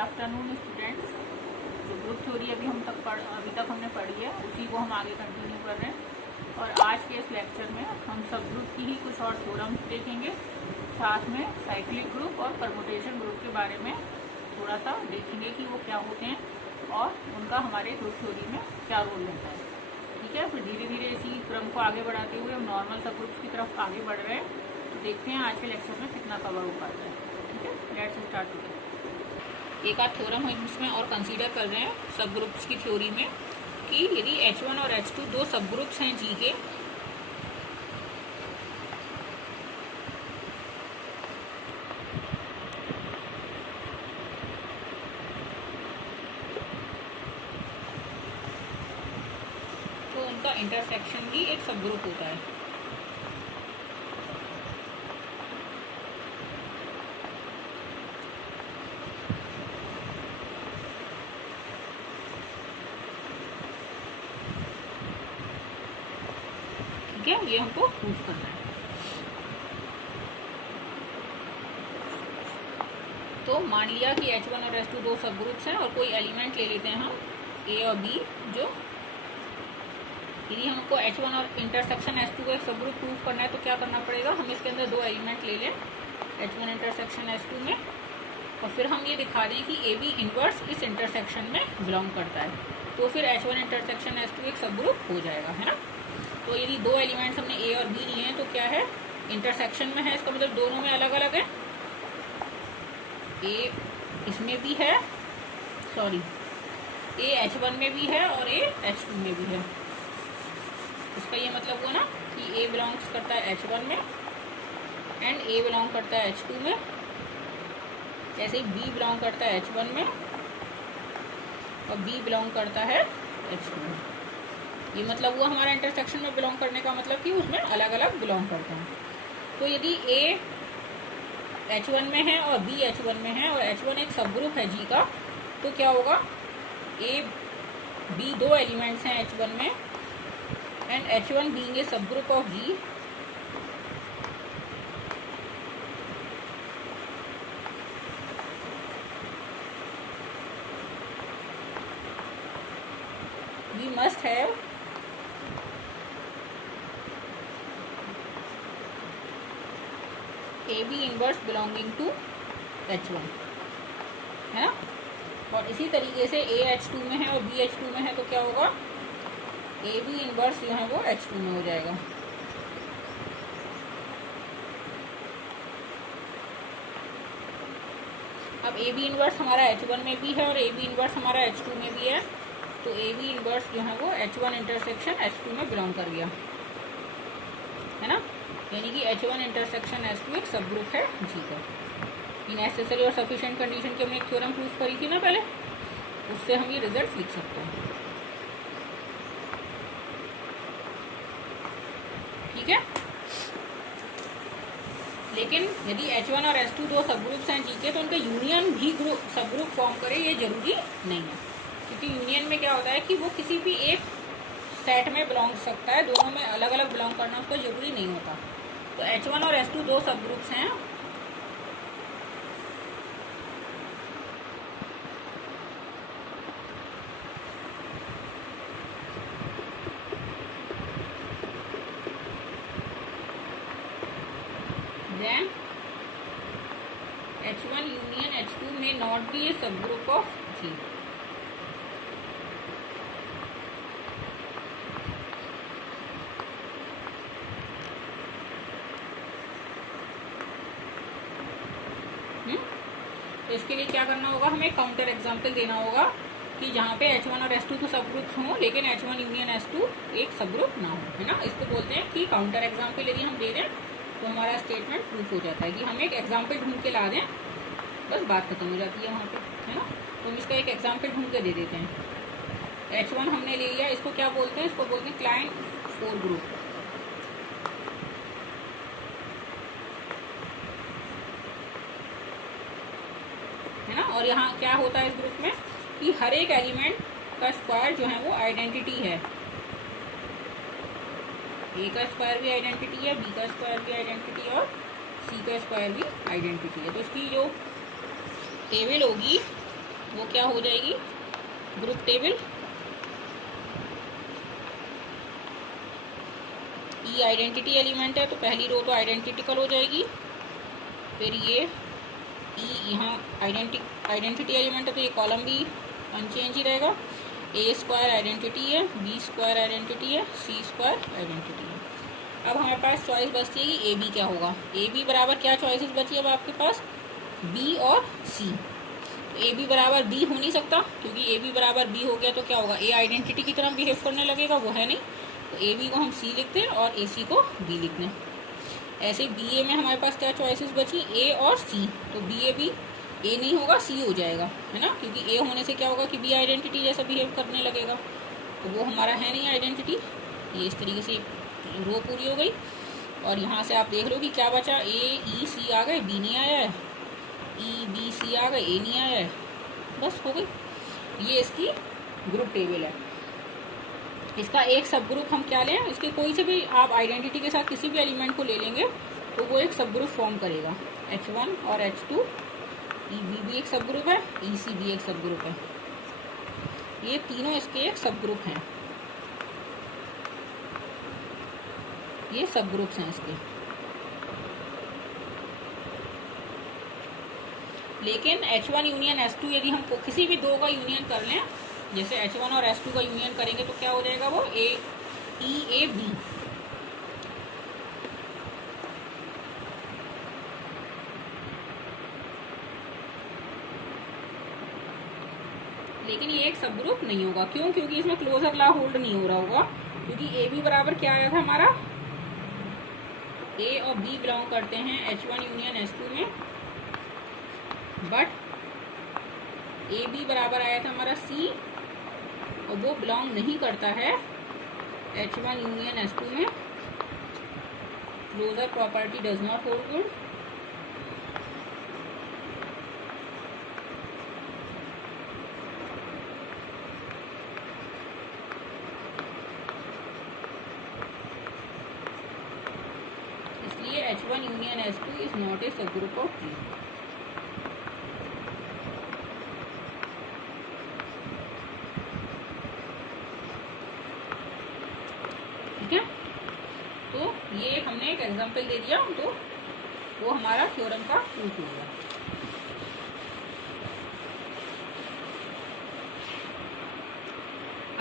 Afternoon students. जो group theory अभी तक हमने पढ़ी है उसी को हम आगे कंटिन्यू कर रहे हैं। और आज के इस लेक्चर में हम सब ग्रुप की ही कुछ और थ्योरम्स देखेंगे, साथ में साइक्लिक ग्रुप और परमुटेशन ग्रुप के बारे में थोड़ा सा देखेंगे कि वो क्या होते हैं और उनका हमारे ग्रुप थ्योरी में क्या रोल रहता है। ठीक है, फिर धीरे धीरे इसी क्रम को आगे बढ़ाते हुए हम नॉर्मल सब ग्रुप्स की तरफ आगे बढ़ रहे हैं। तो देखते हैं आज के लेक्चर में कितना कवर हो पाता है। ठीक है, लेट्स स्टार्ट टुडे। एक आध थ्योरम हम इसमें और कंसीडर कर रहे हैं सब ग्रुप्स की थ्योरी में कि यदि H1 और H2 दो सब ग्रुप्स हैं जी के, तो उनका इंटरसेक्शन भी एक सब ग्रुप होता है। ठीक है, ये हमको प्रूव करना है। तो मान लिया कि H1 और H2 दो सब ग्रुप्स हैं और कोई एलिमेंट ले लेते हैं हम A और B। जो यदि हमको H1 और इंटरसेक्शन H2 को एक सब ग्रुप प्रूव करना है तो क्या करना पड़ेगा, हम इसके अंदर दो एलिमेंट ले लें H1 इंटरसेक्शन H2 में, और फिर हम ये दिखा दें कि AB इनवर्स इस इंटरसेक्शन में बिलोंग करता है, तो फिर H1 इंटरसेक्शन H2 एक सब ग्रुप हो जाएगा, है ना। तो यदि दो एलिमेंट्स हमने A और B लिए हैं तो क्या है, इंटरसेक्शन में है, इसका मतलब दोनों में अलग अलग है। A इसमें भी है, A H1 में भी है और A H2 में भी है। इसका ये मतलब हुआ ना कि A बिलोंग्स करता है H1 में एंड A बिलोंग करता है H2 में, जैसे ही B बिलोंग करता है H1 में और B बिलोंग करता है H2 में। ये मतलब हुआ हमारा इंटरसेक्शन में बिलोंग करने का मतलब कि उसमें अलग अलग बिलोंग करते हैं। तो यदि A H1 में है और B H1 में है और H1 एक सब ग्रुप है G का, तो क्या होगा, A B दो एलिमेंट्स हैं H1 में and H1 being a subgroup of G, we must have AB inverse belonging to H1, है ना। और इसी तरीके से A H2 में है और B H2 में है तो क्या होगा, AB इनवर्स जो है वो H2 में हो जाएगा। अब AB इनवर्स हमारा H1 में भी है और AB इनवर्स हमारा H2 में भी है, तो AB इनवर्स जो है वो H1 इंटरसेक्शन H2 में बिलोंग कर गया, है ना। यानी कि H1 इंटरसेक्शन H2 एक सब ग्रुप है जी का। नेसेसरी और सफिशिएंट कंडीशन की हमने एक थ्योरम प्रूफ करी थी ना पहले, उससे हम ये रिजल्ट लिख सकते हैं। ठीक है, लेकिन यदि H1 और H2 दो सब ग्रुप्स हैं जी के, तो उनका यूनियन भी सब ग्रुप फॉर्म करे ये जरूरी नहीं है, क्योंकि यूनियन में क्या होता है कि वो किसी भी एक सेट में बिलोंग सकता है, दोनों में अलग अलग बिलोंग करना उसको जरूरी नहीं होता। तो H1 और H2 दो सब ग्रुप्स हैं, then H1 union H2 may not be a subgroup of G। तो इसके लिए क्या करना होगा, हमें काउंटर एग्जाम्पल देना होगा कि जहाँ पे H1 और H2 तो सब ग्रुप्स हों लेकिन H1 यूनियन H2 एक सब ग्रुप ना हो, है ना। इसको बोलते हैं कि काउंटर एग्जाम्पल यदि हम दे दें तो हमारा स्टेटमेंट प्रूफ हो जाता है कि हम एक एग्जाम्पल ढूंढ के ला दें, बस बात खत्म हो जाती है वहाँ पे, है ना। तो हम इसका एक एग्जाम्पल ढूंढ के दे देते हैं। H1 हमने ले लिया, इसको क्या बोलते हैं, इसको बोलते हैं क्लाइंट 4 ग्रुप, है ना। और यहाँ क्या होता है इस ग्रुप में कि हर एक एलिमेंट का स्क्वायर जो है वो आइडेंटिटी है, A का स्क्वायर भी आइडेंटिटी है, B का स्क्वायर भी आइडेंटिटी है और C का स्क्वायर भी आइडेंटिटी है। तो इसकी जो टेबल होगी वो क्या हो जाएगी, ग्रुप टेबल। ई आइडेंटिटी एलिमेंट है तो पहली रो तो आइडेंटिटिकल हो जाएगी। फिर ये ई यहाँ आइडेंटिटी एलिमेंट है तो ये कॉलम भी अनचेंज ही रहेगा। ए स्क्वायर आइडेंटिटी है, बी स्क्वायर आइडेंटिटी है, सी स्क्वायर आइडेंटिटी है। अब हमारे पास चॉइस बचती है कि ए बी क्या होगा। ए बी बराबर क्या चॉइसेस बची है अब आपके पास, बी और सी। तो ए बी बराबर बी हो नहीं सकता, क्योंकि ए बी बराबर बी हो गया तो क्या होगा, ए आइडेंटिटी की तरह बिहेव करने लगेगा, वो है नहीं। तो ए बी को हम सी लिखते हैं और ए सी को बी लिखते हैं। ऐसे बी ए में हमारे पास क्या चॉइसेस बची, ए और सी। तो बी ए भी ए नहीं होगा, सी हो जाएगा, है ना, क्योंकि ए होने से क्या होगा कि बी आइडेंटिटी जैसा बिहेव करने लगेगा, तो वो हमारा है नहीं आइडेंटिटी। ये इस तरीके से रो पूरी हो गई। और यहाँ से आप देख लो कि क्या बचा, ए ई सी आ गए, बी नहीं आया है, ई बी सी आ गए, ए नहीं आया है, बस हो गई। ये इसकी ग्रुप टेबल है। इसका एक सब ग्रुप हम क्या लें, इसके कोई से भी आप आइडेंटिटी के साथ किसी भी एलिमेंट को ले लेंगे तो वो एक सब ग्रुप फॉर्म करेगा। H1 और H2, ई बी भी एक सब ग्रुप है, ई सी भी एक सब ग्रुप है। ये तीनों इसके एक सब ग्रुप हैं, ये सब ग्रुप्स हैं इसके। लेकिन H1 यूनियन H2 यदि हम किसी भी दो का यूनियन कर लें, जैसे H1 और H2 का यूनियन करेंगे तो क्या हो जाएगा, वो ए ई ए बी। लेकिन ये एक सब ग्रुप नहीं होगा, क्यों, क्योंकि इसमें क्लोजर लॉ होल्ड नहीं हो रहा होगा, क्योंकि ए बी बराबर क्या आया था हमारा, ए और बी बिलोंग करते हैं H1 यूनियन H2 में, बट ए बी बराबर आया था हमारा सी और वो बिलोंग नहीं करता है H1 यूनियन H2 में। Closure property does not hold good. इसलिए H1 union H2 is not a subgroup of tree. ठीक है, तो ये हमने एक एग्जांपल दे दिया, तो वो हमारा थ्योरम का प्रूफ हो गया।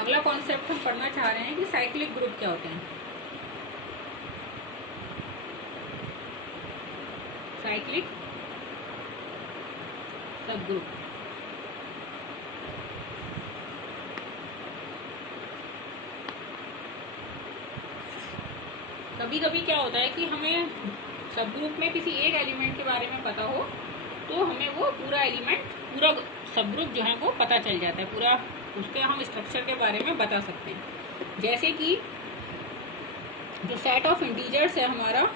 अगला कॉन्सेप्ट हम पढ़ना चाह रहे हैं कि साइक्लिक ग्रुप क्या होते हैं। साइक्लिक सब ग्रुप। कभी कभी क्या होता है कि हमें सब ग्रुप में किसी एक एलिमेंट के बारे में पता हो तो हमें वो पूरा एलिमेंट, पूरा सब ग्रुप जो है वो पता चल जाता है, पूरा उसके हम स्ट्रक्चर के बारे में बता सकते हैं। जैसे कि जो सेट ऑफ इंटीजर्स है हमारा,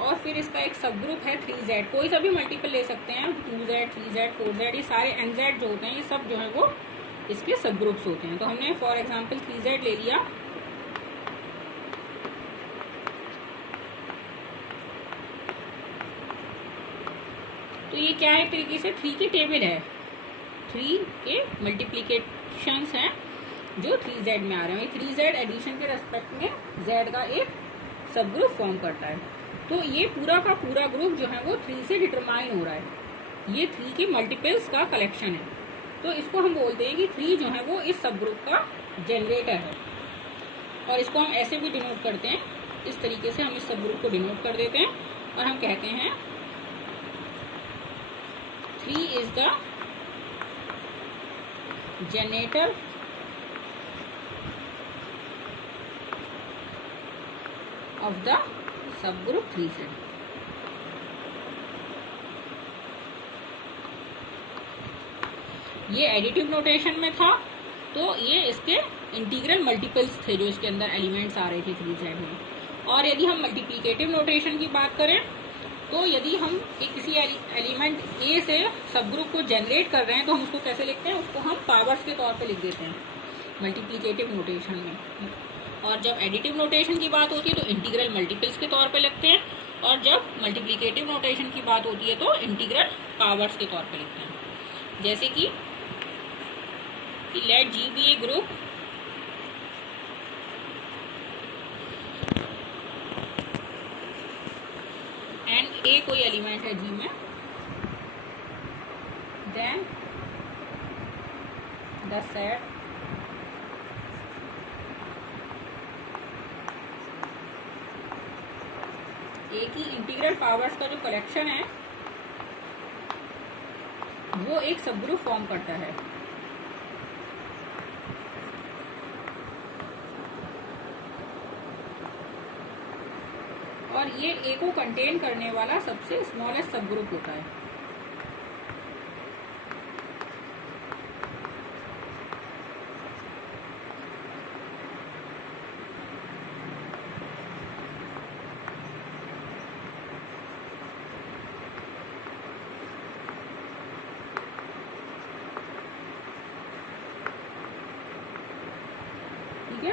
और फिर इसका एक सब ग्रुप है 3z, कोई सा भी मल्टीपल ले सकते हैं, 2z 3z 4z, ये सारे nz जो होते हैं ये सब जो है वो इसके सब ग्रुप्स होते हैं। तो हमने फॉर एग्जांपल 3z ले लिया, तो ये क्या है, एक तरीके से 3 की टेबल है, 3 के मल्टीप्लीकेशंस हैं जो 3z में आ रहे हैं। 3z एडिशन के रेस्पेक्ट में z का एक सब ग्रुप फॉर्म करता है। तो ये पूरा का पूरा ग्रुप जो है वो 3 से डिटरमाइन हो रहा है, ये 3 के मल्टीपल्स का कलेक्शन है। तो इसको हम बोलते हैं कि 3 जो है वो इस सब ग्रुप का जनरेटर है। और इसको हम ऐसे भी डिनोट करते हैं, इस तरीके से हम इस सब ग्रुप को डिनोट कर देते हैं और हम कहते हैं 3 is the generator of the sub group 3z। ये एडिटिव नोटेशन में था, तो ये इसके इंटीग्रल मल्टीपल्स थे जो इसके अंदर एलिमेंट्स आ रहे थे 3z में। और यदि हम मल्टीप्लिकेटिव नोटेशन की बात करें तो यदि हम किसी एलिमेंट ए से सब ग्रुप को जनरेट कर रहे हैं तो हम उसको कैसे लिखते हैं, उसको हम पावर्स के तौर पे लिख देते हैं मल्टीप्लिकेटिव नोटेशन में। और जब एडिटिव नोटेशन की बात होती है तो इंटीग्रल मल्टीपल्स के तौर पे लिखते हैं, और जब मल्टीप्लिकेटिव नोटेशन की बात होती है तो इंटीग्रल पावर्स के तौर पे लिखते हैं। जैसे कि let G be a group and a कोई एलिमेंट है जी में, देन द सेट ए की इंटीग्रल पावर्स का जो कलेक्शन है वो एक सबग्रुप फॉर्म करता है। और ये ए को कंटेन करने वाला सबसे स्मॉलेस्ट सबग्रुप होता है। ठीक है,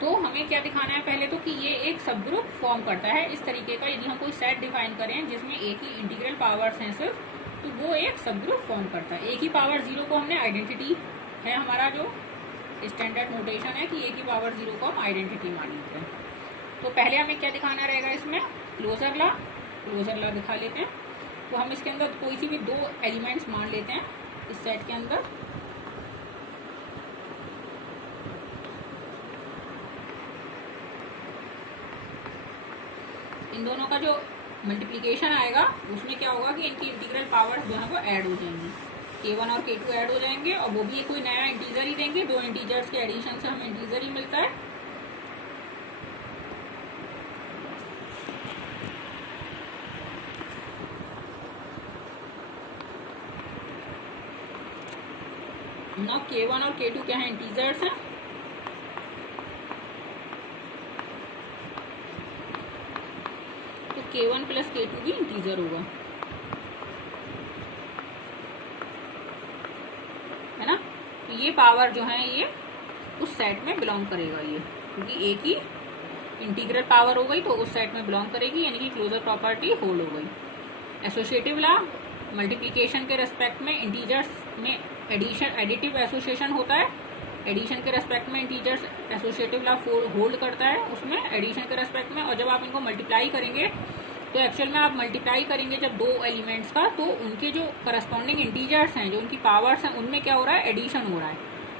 तो हमें क्या दिखाना है पहले तो कि ये एक सब ग्रुप फॉर्म करता है इस तरीके का। यदि हम कोई सेट डिफाइन करें जिसमें ए की इंटीग्रल पावर्स हैं सिर्फ, तो वो एक सब ग्रुप फॉर्म करता है। ए की पावर 0 को हमने आइडेंटिटी है, हमारा जो स्टैंडर्ड नोटेशन है कि ए की पावर 0 को हम आइडेंटिटी मान लेते हैं। तो पहले हमें क्या दिखाना रहेगा इसमें, क्लोजर लॉ दिखा लेते हैं। तो हम इसके अंदर कोई सी भी 2 एलिमेंट्स मान लेते हैं इस सेट के अंदर। इन दोनों का जो मल्टीप्लिकेशन आएगा उसमें क्या होगा कि इनकी इंटीग्रल पावर्स जो है वो ऐड हो जाएंगी, k1 और k2 ऐड हो जाएंगे, और वो भी कोई नया इंटीजर ही देंगे। 2 इंटीजर्स के एडिशन से हमें इंटीजर ही मिलता है। ना k1 और k2 क्या है, इंटीजर्स हैं। k1 प्लस k2 भी इंटीजर होगा, है ना। तो ये पावर जो है ये उस सेट में बिलोंग करेगा, ये क्योंकि ए की इंटीग्रल पावर हो गई तो उस सेट में बिलोंग करेगी, यानी कि क्लोजर प्रॉपर्टी होल्ड हो गई। एसोसिएटिव लॉ, मल्टीप्लिकेशन के रेस्पेक्ट में इंटीजर्स में एडिशन एडिटिव एसोसिएशन होता है। एडिशन के रेस्पेक्ट में इंटीजर्स एसोसिएटिव लॉ होल्ड करता है उसमें एडिशन के रेस्पेक्ट में। और जब आप इनको मल्टीप्लाई करेंगे तो एक्चुअल में आप मल्टीप्लाई करेंगे जब 2 एलिमेंट्स का, तो उनके जो करस्पॉन्डिंग इंटीजर्स हैं, जो उनकी पावर्स हैं, उनमें क्या हो रहा है, एडिशन हो रहा है।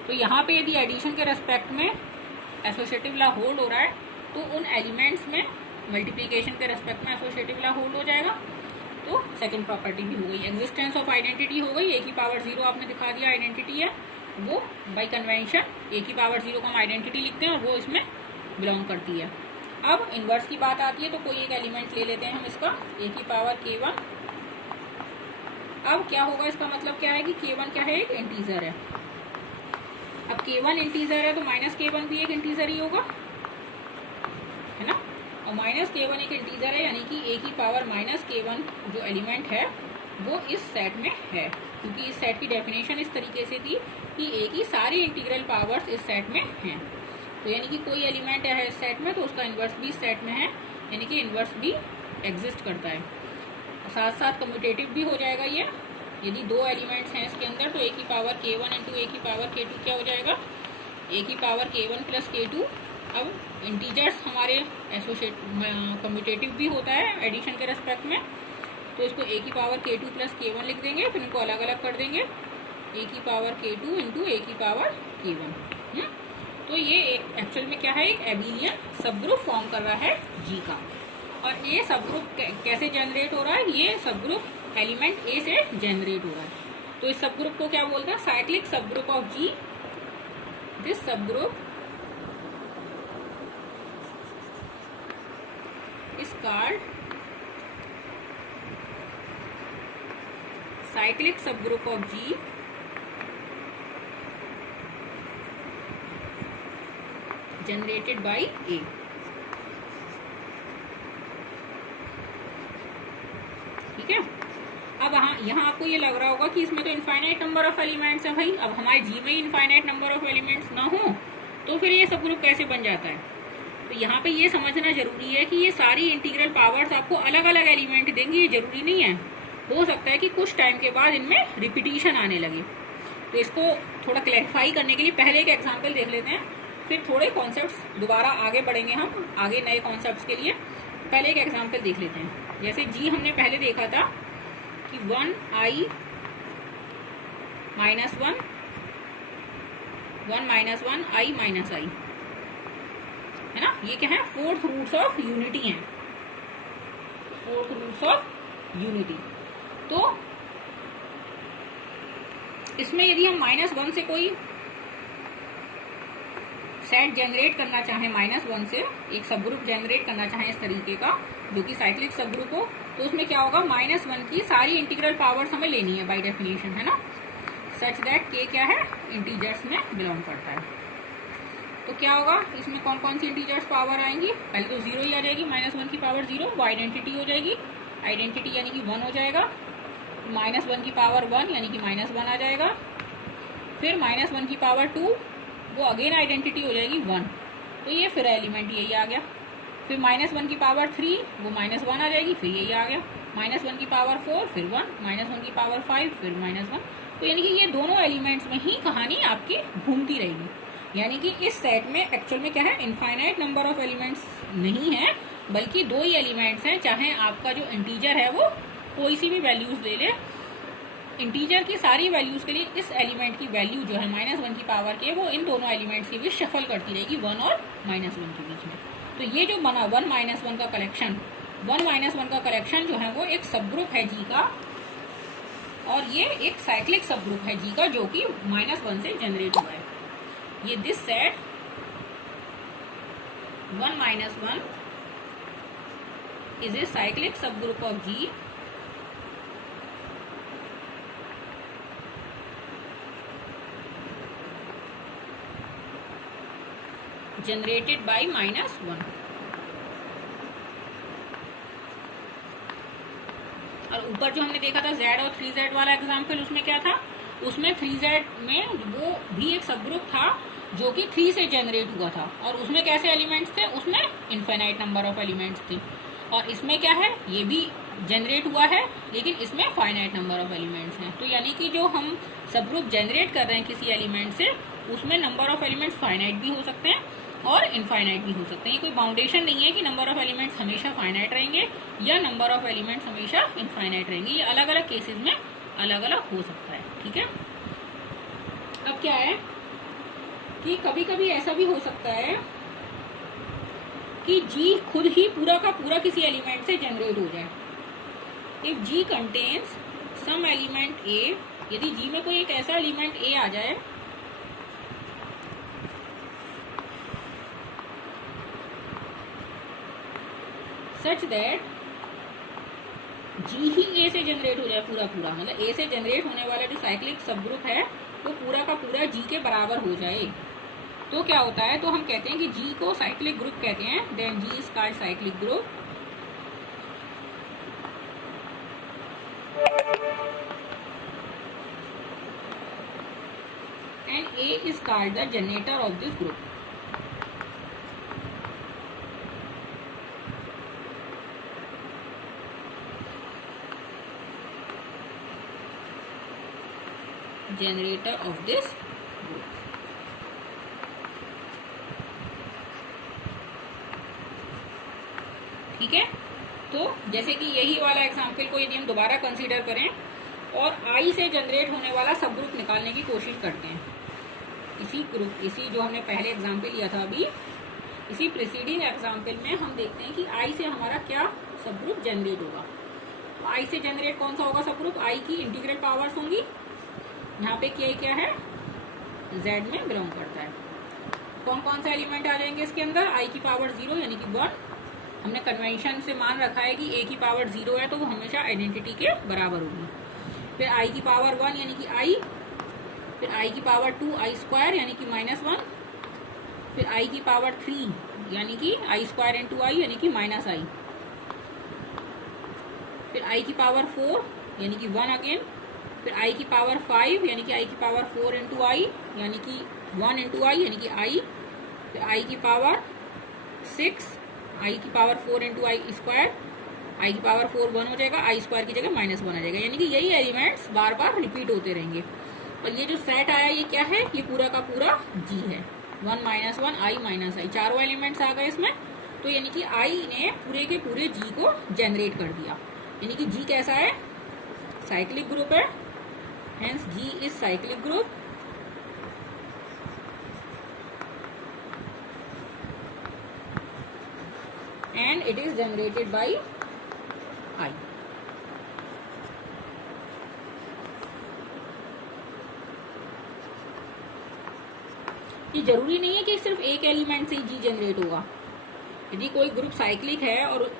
तो यहाँ पे यदि एडिशन के रेस्पेक्ट में एसोसिएटिव लॉ होल्ड हो रहा है तो उन एलिमेंट्स में मल्टीप्लिकेशन के रेस्पेक्ट में एसोसिएटिव लॉ होल्ड हो जाएगा। तो सेकंड प्रॉपर्टी भी हो गई, एग्जिस्टेंस ऑफ आइडेंटिटी हो गई। ए की पावर 0 आपने दिखा दिया आइडेंटिटी है, वो बाई कन्वेंशन ए की पावर 0 को हम आइडेंटिटी लिखते हैं और वो इसमें बिलोंग करती है। अब इनवर्स की बात आती है तो कोई एक एलिमेंट ले लेते हैं हम इसका, ए की पावर k1। अब क्या होगा, इसका मतलब क्या है कि k1 क्या है, एक इंटीजर है। अब k1 इंटीजर है तो माइनस k1 भी एक इंटीजर ही होगा, है ना। और माइनस k1 एक इंटीजर है, यानी कि ए की पावर माइनस k1 जो एलिमेंट है वो इस सेट में है, क्योंकि इस सेट की डेफिनेशन इस तरीके से थी कि ए की सारी इंटीग्रल पावर्स इस सेट में हैं। तो यानी कि कोई एलिमेंट है इस सेट में तो उसका इन्वर्स भी इस सेट में है, यानी कि इन्वर्स भी एग्जिस्ट करता है। साथ साथ कम्यूटेटिव भी हो जाएगा ये। यदि 2 एलिमेंट्स हैं इसके अंदर तो ए की पावर k1 इंटू ए की पावर k2 क्या हो जाएगा, ए की पावर k1 प्लस k2। अब इंटीजर्स हमारे एसोसिएट कम्यूटेटिव भी होता है एडिशन के रेस्पेक्ट में, तो इसको ए की पावर k2 प्लस k1 लिख देंगे, फिर इनको अलग अलग कर देंगे, ए की पावर k2 इंटू ए की पावर k1। तो ये एक एक्चुअल में क्या है, एक एबिलियन सब ग्रुप फॉर्म कर रहा है जी का। और ये सब ग्रुप कैसे जनरेट हो रहा है, ये सब ग्रुप एलिमेंट ए से जनरेट हो रहा है। तो इस सब ग्रुप को क्या बोलते हैं, cyclic subgroup of G. This subgroup is called cyclic subgroup of G generated by a. ठीक है, अब यहाँ आपको ये लग रहा होगा कि इसमें तो इनफाइनाइट नंबर ऑफ एलिमेंट्स है भाई। अब हमारे जी में इनफाइनाइट नंबर ऑफ एलिमेंट्स ना हो तो फिर ये सब ग्रुप कैसे बन जाता है। तो यहाँ पे ये समझना जरूरी है कि ये सारी इंटीग्रल पावर्स आपको अलग अलग एलिमेंट देंगी, ये जरूरी नहीं है। हो सकता है कि कुछ टाइम के बाद इनमें रिपीटिशन आने लगे। तो इसको थोड़ा क्लैरिफाई करने के लिए पहले एक एग्जाम्पल देख लेते हैं, फिर थोड़े कॉन्सेप्ट्स दोबारा आगे बढ़ेंगे हम आगे नए कॉन्सेप्ट्स के लिए। पहले एक एग्जाम्पल देख लेते हैं। जैसे जी हमने पहले देखा था कि 1i -1 1 - 1 i - i है ना। ये क्या है, फोर्थ रूट्स ऑफ यूनिटी है, फोर्थ रूट्स ऑफ यूनिटी। तो इसमें यदि हम -1 से कोई सेट जनरेट करना चाहें, -1 से एक सब ग्रुप जनरेट करना चाहें इस तरीके का जो कि साइक्लिक सब ग्रुप हो, तो उसमें क्या होगा, -1 की सारी इंटीग्रल पावर्स हमें लेनी है बाय डेफिनेशन, है ना। सच दैट के क्या है, इंटीजर्स में बिलोंग करता है। तो क्या होगा, इसमें कौन कौन सी इंटीजर्स पावर आएंगी। पहले तो 0 ही आ जाएगी, -1 की पावर 0, वो आइडेंटिटी हो जाएगी, आइडेंटिटी यानी कि 1 हो जाएगा। -1 की पावर 1 यानी कि -1 आ जाएगा। फिर -1 की पावर 2, वो अगेन आइडेंटिटी हो जाएगी 1, तो ये फिर एलिमेंट यही आ गया। फिर -1 की पावर 3, वो -1 आ जाएगी, फिर यही आ गया। -1 की पावर 4, फिर 1, -1 की पावर 5, फिर -1। तो यानी कि ये दोनों एलिमेंट्स में ही कहानी आपकी घूमती रहेगी। यानी कि इस सेट में एक्चुअल में क्या है, इनफाइनाइट नंबर ऑफ एलिमेंट्स नहीं है, बल्कि 2 ही एलिमेंट्स हैं। चाहे आपका जो इंटीजर है वो कोई सी भी वैल्यूज ले ले, इंटीजर की सारी वैल्यूज के लिए इस एलिमेंट की वैल्यू जो है -1 की पावर के, वो इन दोनों एलिमेंट्स के बीच शफल करती रहेगी 1 और -1 के बीच में। तो ये जो बना 1 - 1 का कलेक्शन, 1 - 1 का कलेक्शन जो है वो एक सब ग्रुप है जी का, और ये एक साइक्लिक सब ग्रुप है जी का जो कि -1 से जनरेट हुआ है। ये this set 1 - 1 is a cyclic subgroup of G generated by -1। और ऊपर जो हमने देखा था Z और 3Z वाला एग्जाम्पल, उसमें क्या था, उसमें 3Z में वो भी एक सब ग्रुप था जो कि 3 से जनरेट हुआ था, और उसमें कैसे एलिमेंट्स थे, उसमें इनफाइनाइट नंबर ऑफ एलिमेंट्स थे। और इसमें क्या है, ये भी जनरेट हुआ है लेकिन इसमें फाइनाइट नंबर ऑफ एलिमेंट्स हैं। तो यानी कि जो हम सब ग्रुप जनरेट कर रहे हैं किसी एलिमेंट से, उसमें नंबर ऑफ एलिमेंट्स फाइनाइट भी हो सकते हैं और इनफाइनाइट भी हो सकते हैं। ये कोई बाउंडेशन नहीं है कि नंबर ऑफ एलिमेंट्स हमेशा फाइनाइट रहेंगे या नंबर ऑफ एलिमेंट्स हमेशा इनफाइनाइट रहेंगे। ये अलग अलग केसेस में अलग अलग हो सकता है, ठीक है। अब क्या है कि कभी कभी ऐसा भी हो सकता है कि जी खुद ही पूरा का पूरा किसी एलिमेंट से जनरेट हो जाए। If G contains some element a, यदि जी में कोई एक ऐसा एलिमेंट ए आ जाए सच दैट जी ही ए से जनरेट हो जाए पूरा पूरा, मतलब ए से जनरेट होने वाला जो साइक्लिक सब ग्रुप है वो पूरा का पूरा जी के बराबर हो जाए, तो क्या होता है, तो हम कहते हैं कि जी को साइक्लिक ग्रुप कहते हैं। Then G is called cyclic group. And a is called the generator of this group. Generator of this group, ठीक है। तो जैसे कि यही वाला एग्जाम्पल को यदि हम दोबारा कंसीडर करें और आई से जनरेट होने वाला सब ग्रुप निकालने की कोशिश करते हैं, इसी जो हमने पहले एग्जाम्पल लिया था अभी, इसी प्रीसीडिंग एग्जाम्पल में हम देखते हैं कि आई से हमारा क्या सब ग्रुप जनरेट होगा। तो आई से जनरेट कौन सा होगा सब ग्रुप, आई की इंटीग्रल पावर्स होंगी। यहाँ पे क्या है, Z में बिलोंग करता है। कौन कौन से एलिमेंट आ जाएंगे इसके अंदर, आई की पावर 0 यानी कि 1। हमने कन्वेंशन से मान रखा है कि ए की पावर 0 है तो वो हमेशा आइडेंटिटी के बराबर होगी। फिर आई की पावर 1 यानी कि आई, फिर आई की पावर 2 आई स्क्वायर यानी कि -1, फिर आई की पावर 3 यानी कि आई स्क्वायर इंटू आई यानी कि -i, फिर आई की पावर 4 यानी कि 1 अगेन, फिर आई की पावर 5 यानी कि आई की पावर 4 इंटू आई यानी कि 1 इंटू आई यानी कि आई, फिर आई की पावर 6, आई की पावर 4 इंटू आई स्क्वायर, आई की पावर 4 1 हो जाएगा, आई स्क्वायर की जगह -1 आ जाएगा। यानी कि यही एलिमेंट्स बार बार रिपीट होते रहेंगे। और ये जो सेट आया ये क्या है, ये पूरा का पूरा जी है। 1 -1 आई माइनस आई, चारों एलिमेंट्स आ गए इसमें। तो यानी कि आई ने पूरे के पूरे जी को जनरेट कर दिया। यानी कि जी कैसा है, साइक्लिक ग्रुप है, hence G is cyclic group. And it is generated by I. ये जरूरी नहीं है कि सिर्फ एक एलिमेंट से ही जी जनरेट होगा। यदि कोई ग्रुप साइक्लिक है और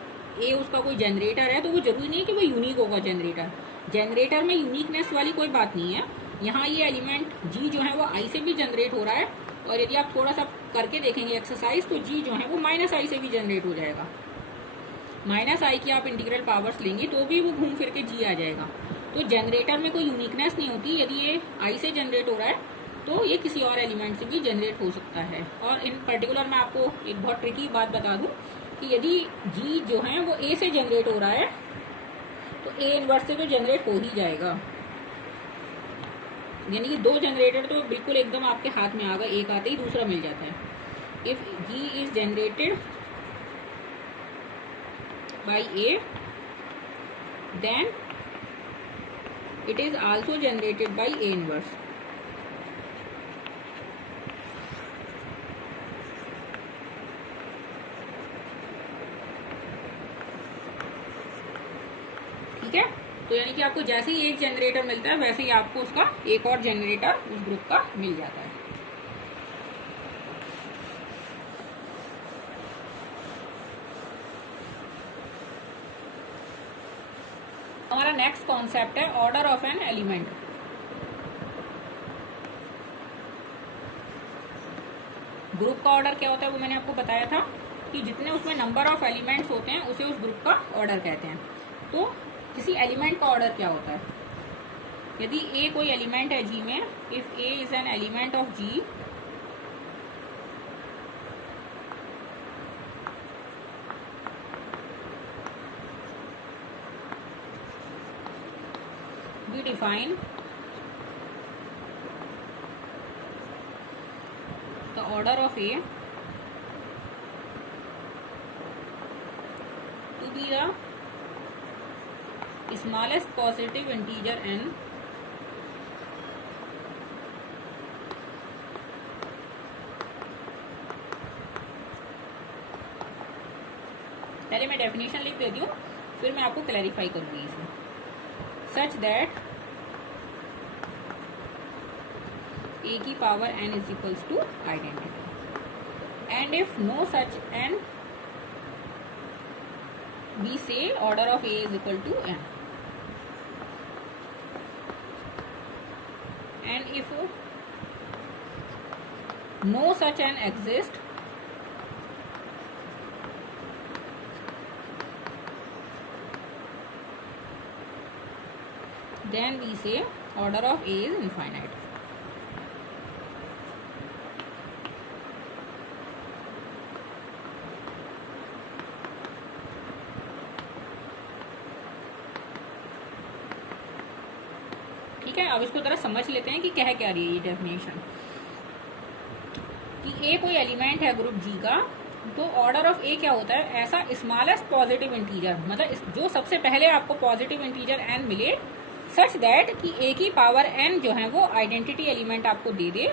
ए उसका कोई जनरेटर है तो वो जरूरी नहीं है कि वो यूनिक होगा जनरेटर। जनरेटर में यूनिकनेस वाली कोई बात नहीं है। यहाँ ये एलिमेंट जी जो है वो आई से भी जनरेट हो रहा है, और यदि आप थोड़ा सा करके देखेंगे एक्सरसाइज तो जी जो है वो -आई से भी जनरेट हो जाएगा। -आई की आप इंटीग्रल पावर्स लेंगे तो भी वो घूम फिर के जी आ जाएगा। तो जनरेटर में कोई यूनिकनेस नहीं होती। यदि ये आई से जनरेट हो रहा है तो ये किसी और एलिमेंट से भी जनरेट हो सकता है। और इन पर्टिकुलर मैं आपको एक बहुत ट्रिकी बात बता दूं कि यदि जी जो है वो ए से जनरेट हो रहा है तो ए इनवर्स से तो जनरेट हो ही जाएगा। यानी कि 2 जनरेटर तो बिल्कुल एकदम आपके हाथ में आ गए, एक आते ही दूसरा मिल जाता है। If G is generated by a then it is also generated by a inverse. ठीक है, तो यानी कि आपको जैसे ही एक जनरेटर मिलता है वैसे ही आपको उसका एक और जनरेटर उस ग्रुप का मिल जाता है। हमारा नेक्स्ट कॉन्सेप्ट है order of an element. Group का ऑर्डर क्या होता है वो मैंने आपको बताया था कि जितने उसमें नंबर ऑफ एलिमेंट्स होते हैं उसे उस ग्रुप का ऑर्डर कहते हैं। तो किसी एलिमेंट का ऑर्डर क्या होता है, यदि ए कोई एलिमेंट है जी में, if a is an element of G we define the order of A to be the smallest positive integer n पहले मैं डेफिनेशन लिख देती हूँ फिर मैं आपको क्लैरिफाई करूंगी इसे। सच दैट a की power n is equals to identity and if no such n we say order of A is equal to n, and if no such n exists then we say order of A is infinite. ठीक है, अब इसको जरा समझ लेते हैं कि कह क्या रही है ये डेफिनेशन। कि ए कोई एलिमेंट है ग्रुप जी का तो ऑर्डर ऑफ ए क्या होता है, ऐसा स्मॉलेस्ट पॉजिटिव इंटीजर, मतलब जो सबसे पहले आपको पॉजिटिव इंटीजर एन मिले सच दैट कि ए की पावर एन जो है वो आइडेंटिटी एलिमेंट आपको दे दे।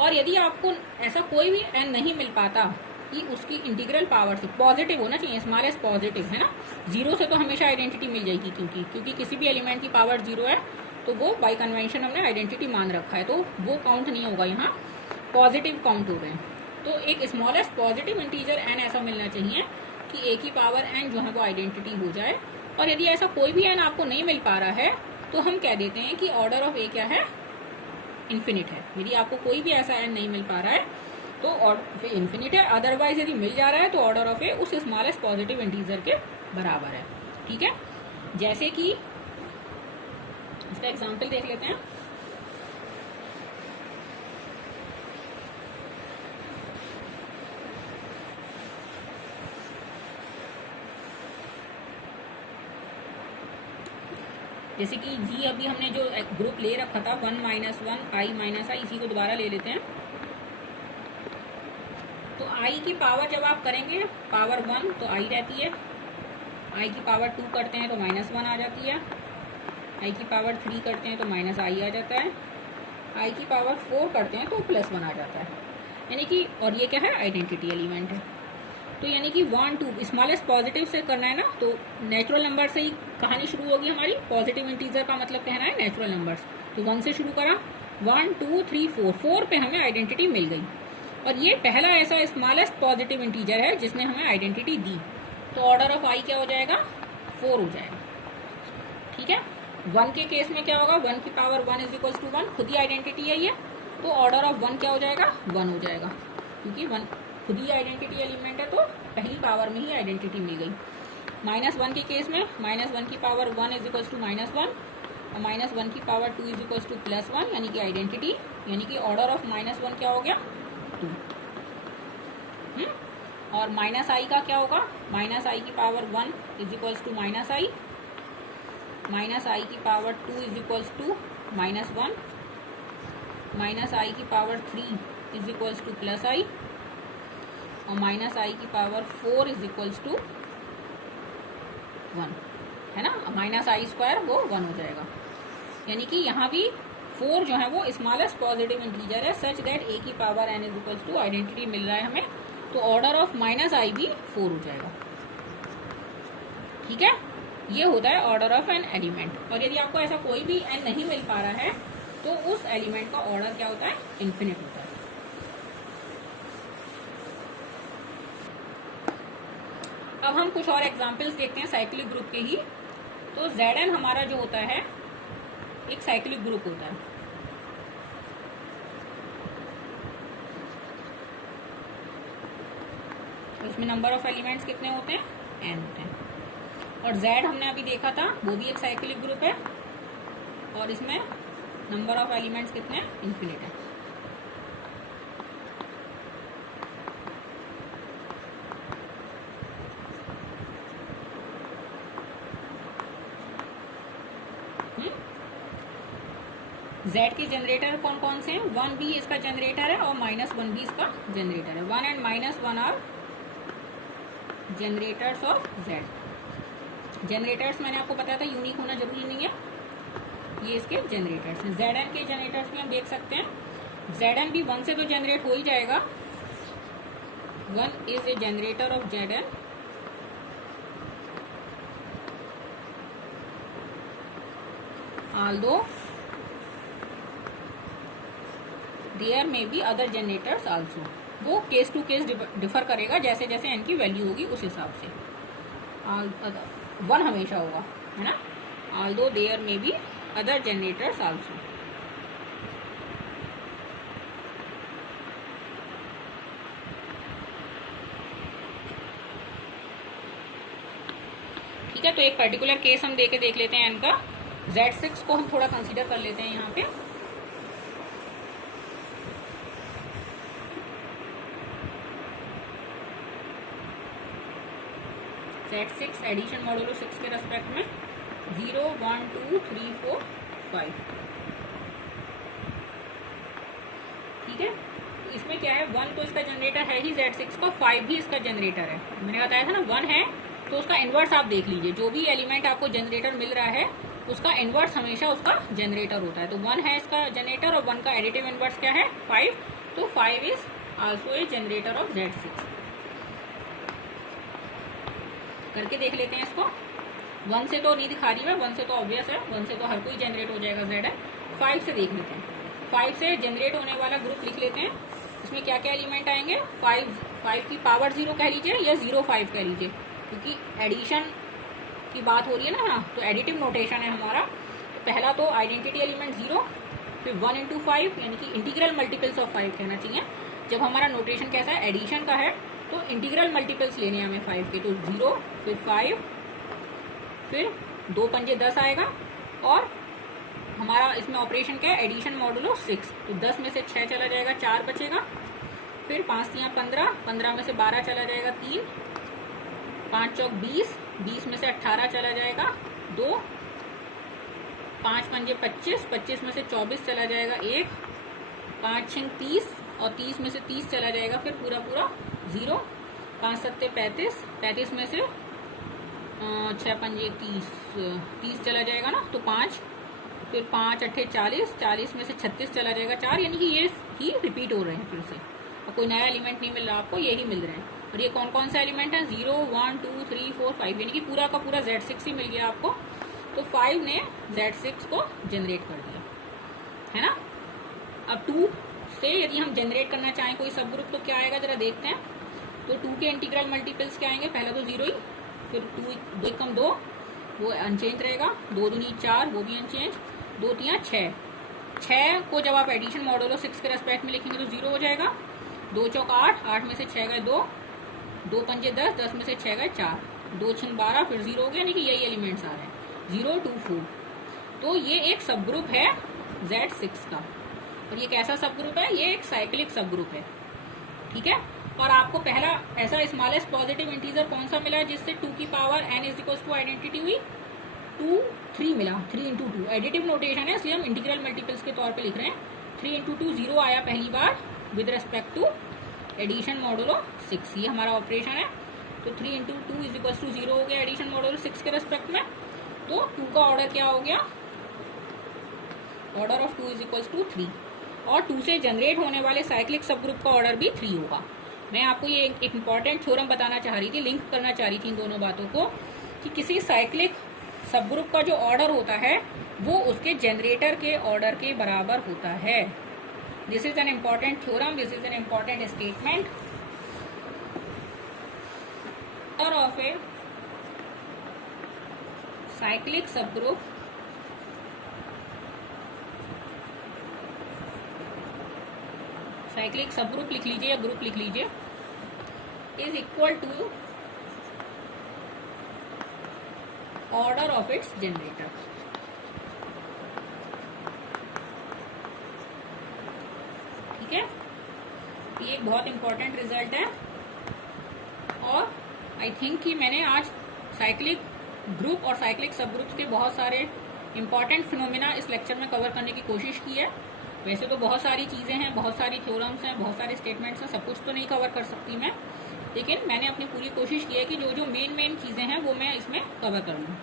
और यदि आपको ऐसा कोई भी एन नहीं मिल पाता कि उसकी इंटीग्रल पावर से पॉजिटिव होना चाहिए, स्मॉलेस्ट पॉजिटिव है ना, 0 से तो हमेशा आइडेंटिटी मिल जाएगी क्योंकि किसी भी एलिमेंट की पावर 0 है तो वो बाय कन्वेंशन हमने आइडेंटिटी मान रखा है, तो वो काउंट नहीं होगा, यहाँ पॉजिटिव काउंट हो रहे हैं। तो एक स्मॉलेस्ट पॉजिटिव इंटीजर एन ऐसा मिलना चाहिए कि ए की पावर एन जो है वो आइडेंटिटी हो जाए। और यदि ऐसा कोई भी एन आपको नहीं मिल पा रहा है तो हम कह देते हैं कि ऑर्डर ऑफ ए क्या है, इन्फिनिट है। यदि आपको कोई भी ऐसा एन नहीं मिल पा रहा है तो इन्फिनिट है, अदरवाइज यदि मिल जा रहा है तो ऑर्डर ऑफ ए उस स्मॉलेस्ट पॉजिटिव इंटीजर के बराबर है। ठीक है, जैसे कि इसका एग्जाम्पल देख लेते हैं। जैसे कि जी अभी हमने जो ग्रुप ले रखा था 1 - 1 i - i, इसी को दोबारा ले लेते हैं। तो i की पावर जब आप करेंगे पावर 1 तो i रहती है, i की पावर 2 करते हैं तो -1 आ जाती है, i की पावर 3 करते हैं तो -i आ जाता है, i की पावर 4 करते हैं तो +1 आ जाता है। यानी कि और ये क्या है, आइडेंटिटी एलिमेंट है। तो यानी कि 1 2 स्मॉलेस्ट पॉजिटिव से करना है ना, तो नेचुरल नंबर से ही कहानी शुरू होगी हमारी। पॉजिटिव इंटीजर का मतलब कहना है नेचुरल नंबर्स। तो 1 से शुरू करा, 1 2 3 4, 4 पे हमें आइडेंटिटी मिल गई। और ये पहला ऐसा स्मॉलेस्ट पॉजिटिव इंटीजर है जिसने हमें आइडेंटिटी दी। तो ऑर्डर ऑफ आई क्या हो जाएगा, 4 हो जाएगा। ठीक है, 1 के केस में क्या होगा, 1 की पावर 1 = 1, खुद ही आइडेंटिटी है ये। तो ऑर्डर ऑफ 1 क्या हो जाएगा, 1 हो जाएगा, क्योंकि 1 खुद ही आइडेंटिटी एलिमेंट है तो पहली पावर में ही आइडेंटिटी मिल गई। -1 के केस में -1 की पावर 1 = -1 और -1 की पावर 2 = +1, यानी कि आइडेंटिटी, यानी कि ऑर्डर ऑफ -1 क्या हो गया, 2। और -i का क्या होगा, -i की पावर 1 = -i, -i की पावर 2 = -1, -i की पावर 3 = +i और -i की पावर 4 = 1, है ना। -i² वो 1 हो जाएगा। यानी कि यहाँ भी 4 जो है वो स्मॉलेस्ट पॉजिटिव इंटीजर है, सच दैट a की पावर n = आइडेंटिटी मिल रहा है हमें। तो ऑर्डर ऑफ -i भी 4 हो जाएगा। ठीक है, ये होता है ऑर्डर ऑफ एन एलिमेंट। और यदि आपको ऐसा कोई भी n नहीं मिल पा रहा है तो उस एलिमेंट का ऑर्डर क्या होता है, इन्फिनिट होता है। अब हम कुछ और एग्जाम्पल्स देखते हैं साइक्लिक ग्रुप के ही। तो Zn हमारा जो होता है एक साइक्लिक ग्रुप होता है। इसमें नंबर ऑफ एलिमेंट्स कितने होते हैं, n होते हैं। और Z हमने अभी देखा था, वो भी एक साइक्लिक ग्रुप है और इसमें नंबर ऑफ एलिमेंट्स कितने, इन्फिनिट है। Z के जनरेटर कौन कौन से हैं, 1 भी इसका जनरेटर है और -1 भी इसका जनरेटर है। 1 and -1 are generators of Z। Generators मैंने आपको बताया था यूनिक होना जरूरी नहीं है, ये इसके जनरेटर्स हैं। Zn के जनरेटर्स भी हम देख सकते हैं। Zn भी 1 से तो जनरेट हो ही जाएगा, 1 is a generator of Zn। although there may be other generators also, वो केस टू केस डिफर करेगा, जैसे जैसे n की वैल्यू होगी उस हिसाब से। 1 हमेशा होगा, है ना। although there may be other generators also. ठीक है, तो एक पर्टिकुलर केस हम देख लेते हैं n का। Z6 को हम थोड़ा कंसीडर कर लेते हैं यहाँ पे। Z6 एडिशन मॉडुलो 6 के रेस्पेक्ट में 0 1 2 3 4 5। ठीक है, तो इसमें क्या है, 1 तो इसका जनरेटर है ही Z6 का, 5 भी इसका जनरेटर है। मैंने बताया था ना 1 है तो उसका इनवर्स आप देख लीजिए, जो भी एलिमेंट आपको जनरेटर मिल रहा है उसका इनवर्स हमेशा उसका जनरेटर होता है। तो 1 है इसका जनरेटर और 1 का एडिटिव इनवर्स क्या है, 5। तो 5 is also a generator of Z6। करके देख लेते हैं इसको। 1 से तो नहीं दिखा रही है, 1 से तो ऑब्वियस है, 1 से तो हर कोई जनरेट हो जाएगा Zn। 5 से देख लेते हैं। 5 से जनरेट होने वाला ग्रुप लिख लेते हैं। इसमें क्या क्या एलिमेंट आएंगे, 5 की पावर 0 कह लीजिए या 0 5 कह लीजिए, क्योंकि एडिशन की बात हो रही है ना। हाँ, तो एडिटिव नोटेशन है हमारा। तो पहला तो आइडेंटिटी एलिमेंट 0, फिर 1 × 5 यानी कि इंटीग्रल मल्टीपल्स ऑफ 5 कहना चाहिए। जब हमारा नोटेशन कैसा है, एडिशन का है, तो इंटीग्रल मल्टीपल्स लेने हैं हमें 5 के। तो 0 फिर 5 फिर 2 पंजे 10 आएगा और हमारा इसमें ऑपरेशन क्या है, एडिशन मॉडुलो 6। तो 10 में से 6 चला जाएगा, 4 बचेगा। फिर 5 3 15, 15 में से 12 चला जाएगा, 3, 5 चौक 20, 20 में से 18 चला जाएगा, 2, 5 पंजे 25, 25 में से 24 चला जाएगा, 1, 5 6 30 और 30 में से 30 चला जाएगा, फिर पूरा पूरा 0, 5 7 35, 35 में से 6 पंजे 30, 30 चला जाएगा ना, तो 5, फिर 5 8 40, 40 में से 36 चला जाएगा, 4, यानी कि ये ही रिपीट हो रहे हैं फिर से, और कोई नया एलिमेंट नहीं मिल रहा आपको, यही मिल रहे हैं। और ये कौन कौन सा एलिमेंट है, 0 1 2 3 4 5, यानी कि पूरा का पूरा Z6 ही मिल गया आपको। तो 5 ने Z6 को जनरेट कर दिया, है ना। अब 2 से यदि हम जनरेट करना चाहें कोई सब ग्रुप, तो क्या आएगा जरा देखते हैं। तो 2 के इंटीग्रल मल्टीपल्स क्या आएंगे, पहला तो 0 ही, फिर 2 एकम 2, वो अनचेंज रहेगा, 2 दूनी 4, वो भी अनचेंज, 2 3 6, 6 को जब आप एडिशन मॉडुलो 6 के रेस्पेक्ट में लिखेंगे तो 0 हो जाएगा, 2 चौक 8, 8 में से 6 गए 2, 2 पंजे 10, 10 में से 6 गए 4, 2 6 12, फिर 0 हो गया, यानी कि यही एलिमेंट्स आ रहे हैं, 0 2 4। तो ये एक सब ग्रुप है Z6 का, और ये कैसा सब ग्रुप है, ये एक साइक्लिक सब ग्रुप है, ठीक है। और आपको पहला ऐसा स्मॉलेस्ट पॉजिटिव इंटीजर कौन सा मिला जिससे 2 की power n is equal to identity हुई, 2 3 मिला, 3 इंटू 2 एडिटिव नोटेशन है, इसलिए हम इंटीग्रल मल्टीपल्स के तौर पे लिख रहे हैं। 3 इंटू 2 0 आया पहली बार with respect to addition modulo 6, ये हमारा ऑपरेशन है। तो 3 इंटू 2 इज इक्वल टू 0 हो गया एडिशन मॉडुलो 6 के रेस्पेक्ट में। तो 2 का ऑर्डर क्या हो गया, order of 2 is equal to 3, और 2 से जनरेट होने वाले साइक्लिक सब ग्रुप का ऑर्डर भी 3 होगा। मैं आपको ये एक इंपॉर्टेंट थ्योरम बताना चाह रही थी, लिंक करना चाह रही थी इन दोनों बातों को, कि किसी साइक्लिक सब ग्रुप का जो ऑर्डर होता है वो उसके जनरेटर के ऑर्डर के बराबर होता है। This is an important theorem, this is an important statement. Order of a cyclic subgroup cyclic subgroup लिख लीजिए या ग्रुप लिख लीजिए, is equal to order of its generator. ठीक है, ये एक बहुत इंपॉर्टेंट रिजल्ट है, और आई थिंक कि मैंने आज साइक्लिक ग्रुप और साइक्लिक सब ग्रुप्स के बहुत सारे इंपॉर्टेंट फिनोमिना इस लेक्चर में कवर करने की कोशिश की है। वैसे तो बहुत सारी चीज़ें हैं, बहुत सारी थ्योरम्स हैं, बहुत सारे स्टेटमेंट्स हैं, सब कुछ तो नहीं कवर कर सकती मैं, लेकिन मैंने अपनी पूरी कोशिश की है कि जो जो मेन चीज़ें हैं वो मैं इसमें कवर कर लूँ।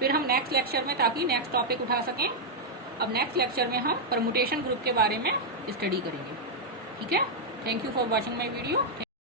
फिर हम नेक्स्ट लेक्चर में, ताकि नेक्स्ट टॉपिक उठा सकें, अब नेक्स्ट लेक्चर में हम परमुटेशन ग्रुप के बारे में स्टडी करेंगे। ठीक है, thank you for watching my video.